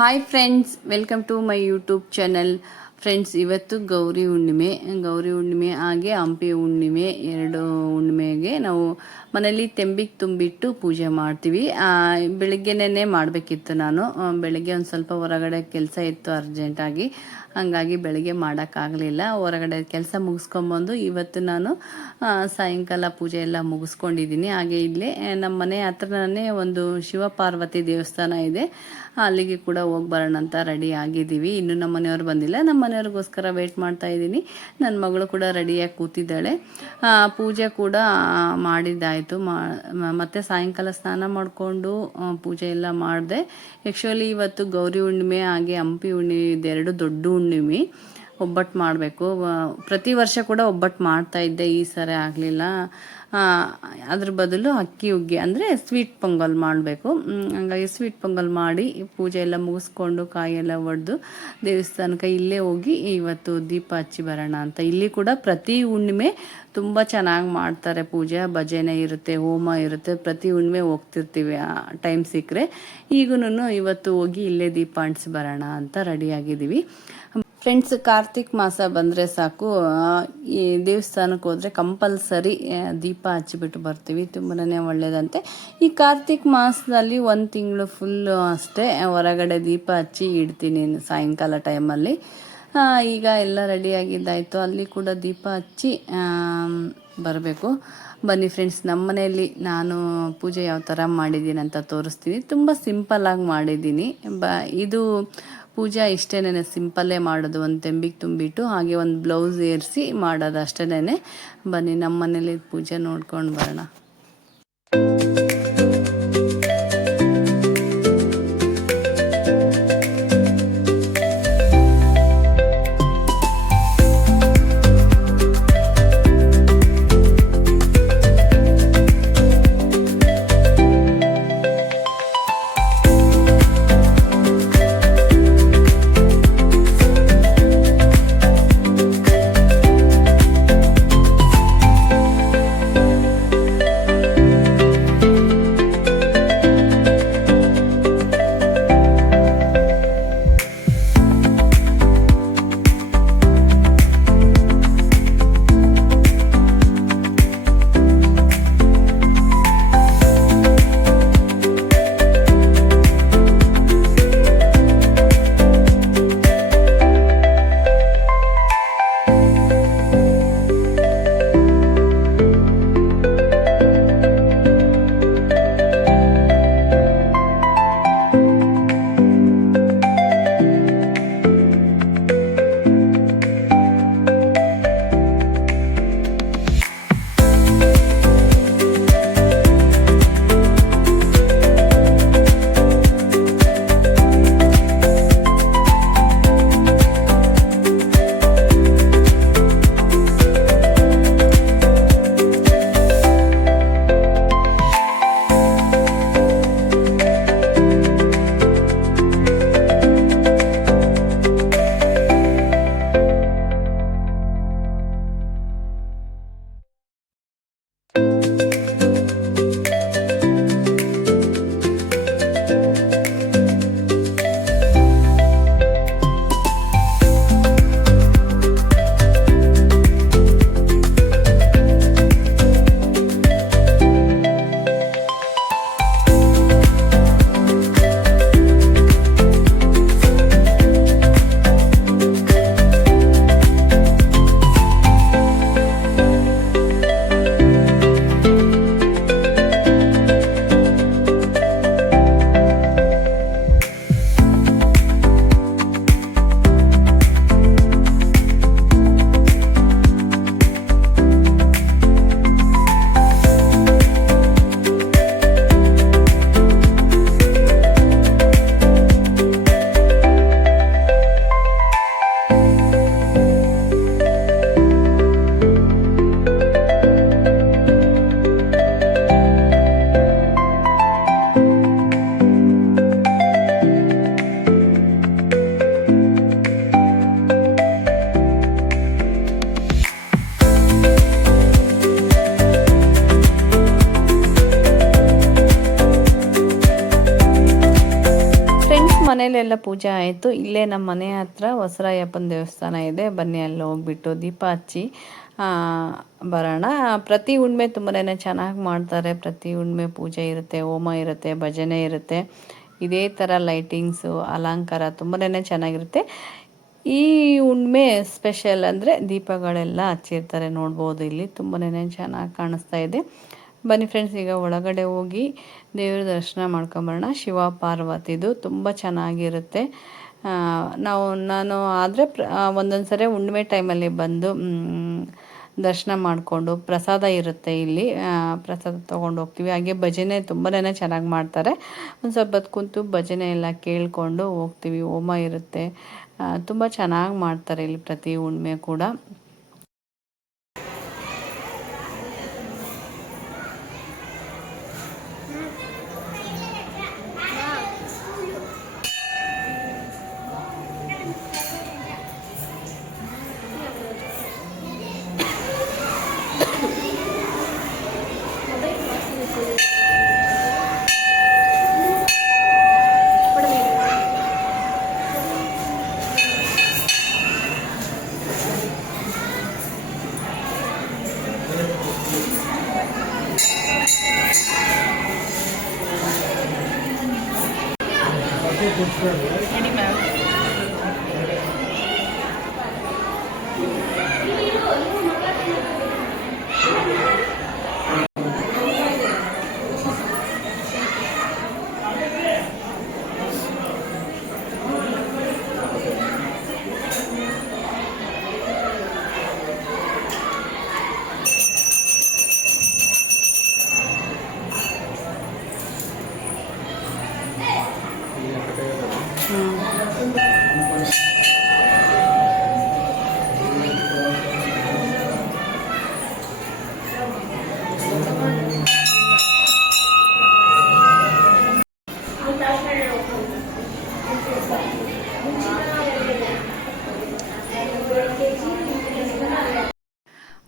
Hi friends, welcome to my YouTube channel. Friends, ಇವತ್ತು ಗೌರಿ ಹುಣ್ಣಿಮೆ ಹಾಗೆ ಹಂಪಿ ಹುಣ್ಣಿಮೆ, ಎರಡು ಹುಣ್ಣಿಮೆಗೆ ನಾವು ಮನೇಲಿ ತೆಂಬಿಗೆ ತುಂಬಿಟ್ಟು ಪೂಜೆ ಮಾಡ್ತೀವಿ. ಬೆಳಿಗ್ಗೆನೇ ಮಾಡಬೇಕಿತ್ತು. ನಾನು ಬೆಳಗ್ಗೆ ಒಂದು ಸ್ವಲ್ಪ ಹೊರಗಡೆ ಕೆಲಸ ಇತ್ತು ಅರ್ಜೆಂಟಾಗಿ, ಹಾಗಾಗಿ ಬೆಳಗ್ಗೆ ಮಾಡೋಕ್ಕಾಗಲಿಲ್ಲ. ಹೊರಗಡೆ ಕೆಲಸ ಮುಗಿಸ್ಕೊಂಬಂದು ಇವತ್ತು ನಾನು ಸಾಯಂಕಾಲ ಪೂಜೆ ಎಲ್ಲ ಮುಗಿಸ್ಕೊಂಡಿದ್ದೀನಿ. ಹಾಗೆ ಇಲ್ಲೇ ನಮ್ಮ ಮನೆ ಹತ್ರನೇ ಒಂದು ಶಿವಪಾರ್ವತಿ ದೇವಸ್ಥಾನ ಇದೆ, ಅಲ್ಲಿಗೆ ಕೂಡ ಹೋಗಿ ಬರೋಣ ಅಂತ ರೆಡಿ ಆಗಿದ್ದೀವಿ. ಇನ್ನು ನಮ್ಮ ಮನೆಯವ್ರು ಬಂದಿಲ್ಲ, ನಮ್ಮ ಮನೆಯವ್ರಿಗೋಸ್ಕರ ವೆಯ್ಟ್ ಮಾಡ್ತಾ ಇದ್ದೀನಿ. ನನ್ನ ಮಗಳು ಕೂಡ ರೆಡಿಯಾಗಿ ಕೂತಿದ್ದಾಳೆ. ಪೂಜೆ ಕೂಡ ಮಾಡಿದ್ದಾಯಿತು. ಮತ್ತು ಸಾಯಂಕಾಲ ಸ್ನಾನ ಮಾಡಿಕೊಂಡು ಪೂಜೆ ಎಲ್ಲ ಮಾಡಿದೆ. ಆ್ಯಕ್ಚುಲಿ ಇವತ್ತು ಗೌರಿ ಹುಣ್ಣಿಮೆ ಹಾಗೆ ಹಂಪಿ ಹುಣ್ಣಿಮೆ ಇದೆರಡು ದೊಡ್ಡ ಹುಣ್ಣಿಮೆ. ಒಬ್ಬಟ್ಟು ಮಾಡಬೇಕು. ಪ್ರತಿ ವರ್ಷ ಕೂಡ ಒಬ್ಬಟ್ಟು ಮಾಡ್ತಾಯಿದ್ದೆ, ಈ ಸರಿ ಆಗಲಿಲ್ಲ. ಅದ್ರ ಬದಲು ಅಕ್ಕಿ ಹುಗ್ಗಿ ಅಂದರೆ ಸ್ವೀಟ್ ಪೊಂಗಲ್ ಮಾಡಬೇಕು. ಹಾಗಾಗಿ ಸ್ವೀಟ್ ಪೊಂಗಲ್ ಮಾಡಿ ಪೂಜೆ ಎಲ್ಲ ಮುಗಿಸ್ಕೊಂಡು ಕಾಯಿ ಎಲ್ಲ ಒಡೆದು ದೇವಸ್ಥಾನಕ್ಕೆ ಇಲ್ಲೇ ಹೋಗಿ ಇವತ್ತು ದೀಪ ಹಚ್ಚಿ ಬರೋಣ ಅಂತ. ಇಲ್ಲಿ ಕೂಡ ಪ್ರತಿ ಹುಣ್ಣಿಮೆ ತುಂಬ ಚೆನ್ನಾಗಿ ಮಾಡ್ತಾರೆ ಪೂಜೆ. ಭಜನೆ ಇರುತ್ತೆ, ಹೋಮ ಇರುತ್ತೆ. ಪ್ರತಿ ಹುಣ್ಣಿಮೆ ಹೋಗ್ತಿರ್ತೀವಿ ಟೈಮ್ ಸಿಕ್ಕರೆ. ಈಗೂ ಇವತ್ತು ಹೋಗಿ ಇಲ್ಲೇ ದೀಪ ಅಂಟಿಸಿ ಬರೋಣ ಅಂತ ರೆಡಿಯಾಗಿದ್ದೀವಿ. ಫ್ರೆಂಡ್ಸ್, ಕಾರ್ತಿಕ್ ಮಾಸ ಬಂದರೆ ಸಾಕು, ಈ ದೇವಸ್ಥಾನಕ್ಕೆ ಹೋದರೆ ಕಂಪಲ್ಸರಿ ದೀಪ ಹಚ್ಚಿಬಿಟ್ಟು ಬರ್ತೀವಿ. ತುಂಬನೇ ಒಳ್ಳೆಯದಂತೆ. ಈ ಕಾರ್ತಿಕ್ ಮಾಸದಲ್ಲಿ 1 ತಿಂಗಳು ಫುಲ್ಲು ಅಷ್ಟೇ ಹೊರಗಡೆ ದೀಪ ಹಚ್ಚಿ ಇಡ್ತೀನಿ ಸಾಯಂಕಾಲ ಟೈಮಲ್ಲಿ. ಈಗ ಎಲ್ಲ ರೆಡಿಯಾಗಿದ್ದಾಯಿತು, ಅಲ್ಲಿ ಕೂಡ ದೀಪ ಹಚ್ಚಿ ಬರಬೇಕು. ಬನ್ನಿ ಫ್ರೆಂಡ್ಸ್, ನಮ್ಮ ಮನೆಯಲ್ಲಿ ನಾನು ಪೂಜೆ ಯಾವ ಥರ ಮಾಡಿದ್ದೀನಿ ಅಂತ ತೋರಿಸ್ತೀನಿ. ತುಂಬ ಸಿಂಪಲ್ಲಾಗಿ ಮಾಡಿದ್ದೀನಿ. ಇದು ಪೂಜೆ ಇಷ್ಟೇನೆ, ಸಿಂಪಲ್ಲೇ ಮಾಡೋದು. ಒಂದು ತೆಂಬಿಗೆ ತುಂಬಿಟ್ಟು ಹಾಗೆ ಒಂದು ಬ್ಲೌಸ್ ಏರಿಸಿ ಮಾಡೋದು ಅಷ್ಟೇನೆ. ಬನ್ನಿ ನಮ್ಮ ಮನೇಲಿ ಪೂಜೆ ನೋಡ್ಕೊಂಡು ಬರೋಣ. ಮನೆಯಲ್ಲೆಲ್ಲ ಪೂಜೆ ಆಯಿತು. ಇಲ್ಲೇ ನಮ್ಮ ಮನೆ ಹತ್ರ ಹೊಸರಾಯಪ್ಪನ ದೇವಸ್ಥಾನ ಇದೆ, ಬನ್ನಿ ಅಲ್ಲಿ ಹೋಗ್ಬಿಟ್ಟು ದೀಪ ಹಚ್ಚಿ ಬರೋಣ. ಪ್ರತಿ ಹುಣ್ಣಿಮೆ ತುಂಬಾ ಚೆನ್ನಾಗಿ ಮಾಡ್ತಾರೆ. ಪ್ರತಿ ಹುಣ್ಣಿಮೆ ಪೂಜೆ ಇರುತ್ತೆ, ಹೋಮ ಇರುತ್ತೆ, ಭಜನೆ ಇರುತ್ತೆ. ಇದೇ ಥರ ಲೈಟಿಂಗ್ಸು ಅಲಂಕಾರ ತುಂಬಾ ಚೆನ್ನಾಗಿರುತ್ತೆ. ಈ ಹುಣ್ಣಿಮೆ ಸ್ಪೆಷಲ್ ಅಂದರೆ ದೀಪಗಳೆಲ್ಲ ಹಚ್ಚಿರ್ತಾರೆ, ನೋಡ್ಬೋದು ಇಲ್ಲಿ ತುಂಬಾ ಚೆನ್ನಾಗಿ ಕಾಣಿಸ್ತಾ ಇದೆ. ಬನ್ನಿ ಫ್ರೆಂಡ್ಸ್, ಈಗ ಒಳಗಡೆ ಹೋಗಿ ದೇವರ ದರ್ಶನ ಮಾಡ್ಕೊಂಬರೋಣ. ಶಿವ ಪಾರ್ವತಿದು ತುಂಬ ಚೆನ್ನಾಗಿರುತ್ತೆ. ನಾನು ಆದರೆ ಒಂದೊಂದು ಸರಿ ಹುಣ್ಣಿಮೆ ಟೈಮಲ್ಲಿ ಬಂದು ದರ್ಶನ ಮಾಡಿಕೊಂಡು ಪ್ರಸಾದ ಇರುತ್ತೆ ಇಲ್ಲಿ, ಪ್ರಸಾದ ತೊಗೊಂಡು ಹೋಗ್ತೀವಿ. ಹಾಗೆ ಭಜನೆ ತುಂಬಾ ಚೆನ್ನಾಗಿ ಮಾಡ್ತಾರೆ. ಒಂದು ಸ್ವಲ್ಪ ಹೊತ್ತು ಕುಂತು ಭಜನೆ ಎಲ್ಲ ಕೇಳಿಕೊಂಡು ಹೋಗ್ತೀವಿ. ಹೋಮ ಇರುತ್ತೆ, ತುಂಬ ಚೆನ್ನಾಗಿ ಮಾಡ್ತಾರೆ ಇಲ್ಲಿ ಪ್ರತಿ ಹುಣ್ಣಿಮೆ ಕೂಡ. Ready, ma'am.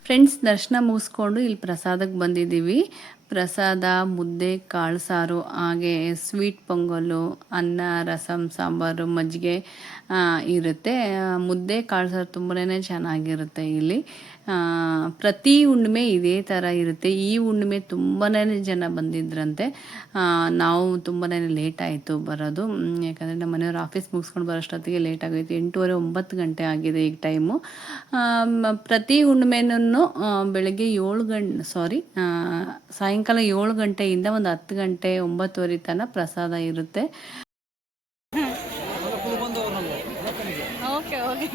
ಫ್ರೆಂಡ್ಸ್, ದರ್ಶನ ಮುಗಿಸ್ಕೊಂಡು ಇಲ್ಲಿ ಪ್ರಸಾದಕ್ಕೆ ಬಂದಿದ್ದೀವಿ. ಪ್ರಸಾದ ಮುದ್ದೆ, ಕಾಳು ಸಾರು, ಹಾಗೆ ಸ್ವೀಟ್ ಪೊಂಗಲ್ಲು, ಅನ್ನ, ರಸಮ್, ಸಾಂಬಾರು, ಮಜ್ಜಿಗೆ ಇರುತ್ತೆ. ಮುದ್ದೆ ಕಾಳು ಸಾರು ತುಂಬಾ ಚೆನ್ನಾಗಿರುತ್ತೆ ಇಲ್ಲಿ. ಪ್ರತಿ ಹುಣ್ಣಿಮೆ ಇದೇ ಥರ ಇರುತ್ತೆ. ಈ ಹುಣ್ಣಿಮೆ ತುಂಬಾ ಜನ ಬಂದಿದ್ರಂತೆ. ನಾವು ತುಂಬಾ ಲೇಟ್ ಆಯಿತು ಬರೋದು, ಯಾಕಂದರೆ ನಮ್ಮ ಮನೆಯವ್ರು ಆಫೀಸ್ ಮುಗಿಸ್ಕೊಂಡು ಬರೋಷ್ಟೊತ್ತಿಗೆ ಲೇಟ್ ಆಗೋಯ್ತು. 8:30 9 ಗಂಟೆ ಆಗಿದೆ ಈಗ ಟೈಮು. ಪ್ರತಿ ಹುಣ್ಣಿಮೆನೂ ಬೆಳಗ್ಗೆ ಸಾಯಂಕಾಲ 7 ಗಂಟೆಯಿಂದ ಒಂದು 10 ಗಂಟೆ 9:30 ತನಕ ಪ್ರಸಾದ ಇರುತ್ತೆ. Okay okay.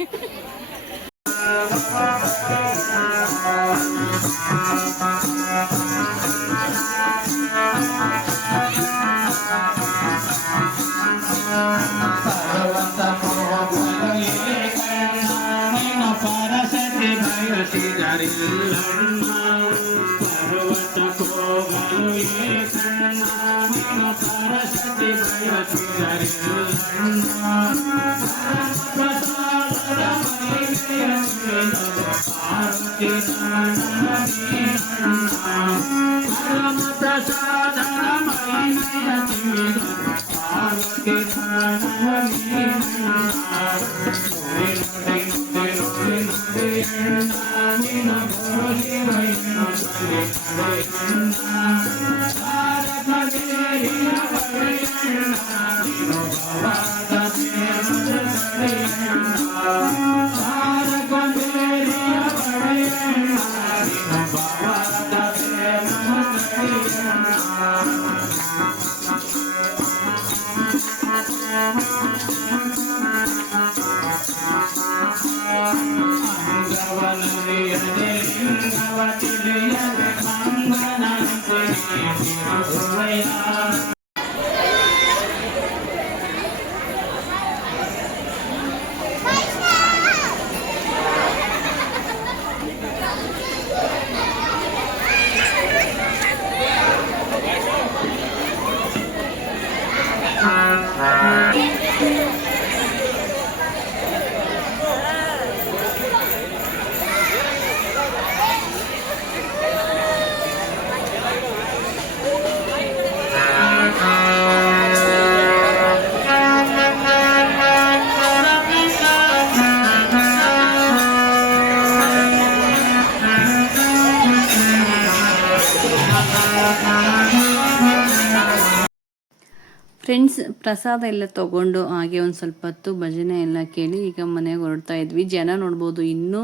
ಪ್ರಸಾದ ಎಲ್ಲ ತೊಗೊಂಡು ಹಾಗೆ ಒಂದು ಸ್ವಲ್ಪ ಹೊತ್ತು ಭಜನೆ ಎಲ್ಲ ಕೇಳಿ ಈಗ ಮನೆಗೆ ಹೊರಡ್ತಾ ಇದ್ವಿ. ಜನ ನೋಡ್ಬೋದು ಇನ್ನೂ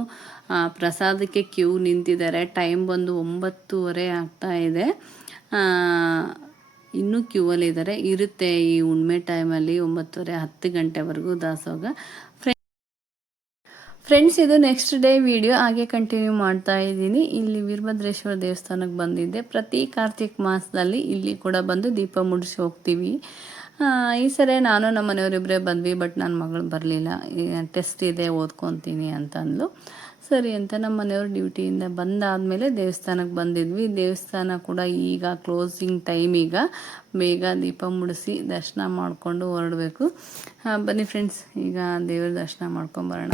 ಪ್ರಸಾದಕ್ಕೆ ಕ್ಯೂ ನಿಂತಿದ್ದಾರೆ. ಟೈಮ್ ಬಂದು 9:30 ಆಗ್ತಾ ಇದೆ. ಇನ್ನೂ ಕ್ಯೂವಲ್ಲಿದ್ದಾರೆ. ಇರುತ್ತೆ ಈ ಹುಣ್ಣಿಮೆ ಟೈಮಲ್ಲಿ 9:30 10 ಗಂಟೆವರೆಗೂ ದಾಸೋಗ. ಫ್ರೆಂಡ್ಸ್, ಇದು ನೆಕ್ಸ್ಟ್ ಡೇ ವಿಡಿಯೋ ಹಾಗೆ ಕಂಟಿನ್ಯೂ ಮಾಡ್ತಾ ಇದ್ದೀನಿ. ಇಲ್ಲಿ ವೀರಭದ್ರೇಶ್ವರ ದೇವಸ್ಥಾನಕ್ಕೆ ಬಂದಿದ್ದೆ. ಪ್ರತಿ ಕಾರ್ತಿಕ್ ಮಾಸದಲ್ಲಿ ಇಲ್ಲಿ ಕೂಡ ಬಂದು ದೀಪ ಮುಡಿಸಿ ಹೋಗ್ತೀವಿ. ಈ ಸರಿ ನಾನು ನಮ್ಮ ಮನೆಯವರಿಬ್ಬರೇ ಬಂದ್ವಿ. ಬಟ್ ನನ್ನ ಮಗಳು ಬರಲಿಲ್ಲ. ಟೆಸ್ಟ್ ಇದೆ, ಓದ್ಕೊತೀನಿ ಅಂತಂದ್ಲು. ಸರಿ ಅಂತ ನಮ್ಮ ಮನೆಯವರು ಡ್ಯೂಟಿಯಿಂದ ಬಂದಾದಮೇಲೆ ದೇವಸ್ಥಾನಕ್ಕೆ ಬಂದಿದ್ವಿ. ದೇವಸ್ಥಾನ ಕೂಡ ಈಗ ಕ್ಲೋಸಿಂಗ್ ಟೈಮ್. ಈಗ ಬೇಗ ದೀಪ ಮುಡಿಸಿ ದರ್ಶನ ಮಾಡಿಕೊಂಡು ಹೊರಡಬೇಕು. ಬನ್ನಿ ಫ್ರೆಂಡ್ಸ್, ಈಗ ದೇವರ ದರ್ಶನ ಮಾಡ್ಕೊಂಬರೋಣ.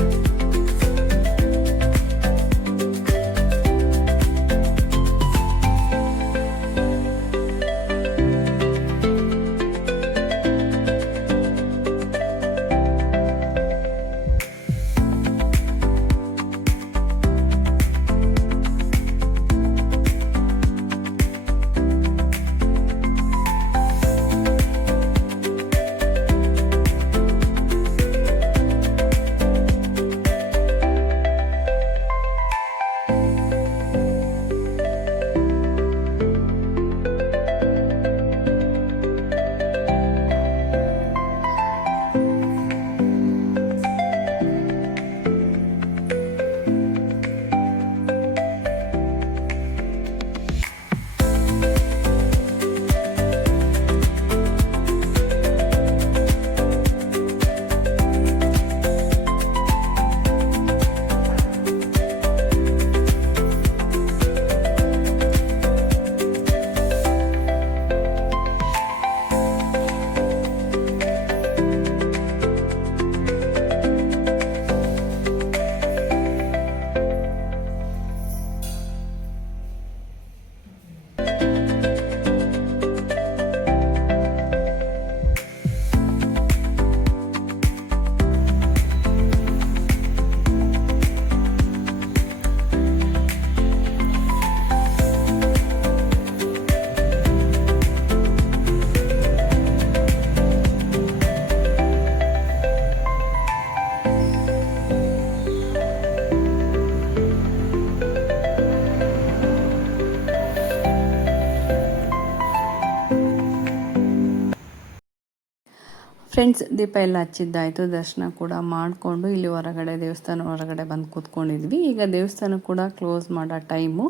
ಫ್ರೆಂಡ್ಸ್, ದೀಪ ಎಲ್ಲ ಹಚ್ಚಿದ್ದಾಯಿತು. ದರ್ಶನ ಕೂಡ ಮಾಡಿಕೊಂಡು ಇಲ್ಲಿ ಹೊರಗಡೆ ದೇವಸ್ಥಾನ ಹೊರಗಡೆ ಬಂದು ಕೂತ್ಕೊಂಡಿದ್ವಿ. ಈಗ ದೇವಸ್ಥಾನ ಕೂಡ ಕ್ಲೋಸ್ ಮಾಡೋ ಟೈಮು.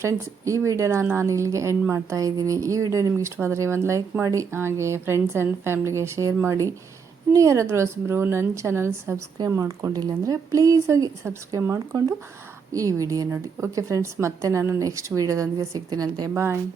ಫ್ರೆಂಡ್ಸ್, ಈ ವಿಡಿಯೋನ ನಾನು ಇಲ್ಲಿಗೆ ಎಂಡ್ ಮಾಡ್ತಾ ಇದ್ದೀನಿ. ಈ ವಿಡಿಯೋ ನಿಮ್ಗೆ ಇಷ್ಟವಾದರೆ ಒಂದು ಲೈಕ್ ಮಾಡಿ, ಹಾಗೆ ಫ್ರೆಂಡ್ಸ್ ಆ್ಯಂಡ್ ಫ್ಯಾಮ್ಲಿಗೆ ಶೇರ್ ಮಾಡಿ. ಇನ್ನೂ ಯಾರಾದರೂ ಹೊಸಬರು ನನ್ನ ಚಾನಲ್ ಸಬ್ಸ್ಕ್ರೈಬ್ ಮಾಡ್ಕೊಂಡಿಲ್ಲ ಅಂದರೆ ಪ್ಲೀಸ್ ಹೋಗಿ ಸಬ್ಸ್ಕ್ರೈಬ್ ಮಾಡಿಕೊಂಡು ಈ ವಿಡಿಯೋ ನೋಡಿ. ಓಕೆ ಫ್ರೆಂಡ್ಸ್, ಮತ್ತೆ ನಾನು ನೆಕ್ಸ್ಟ್ ವಿಡಿಯೋದೊಂದಿಗೆ ಸಿಗ್ತೀನಂತೆ. ಬಾಯ್.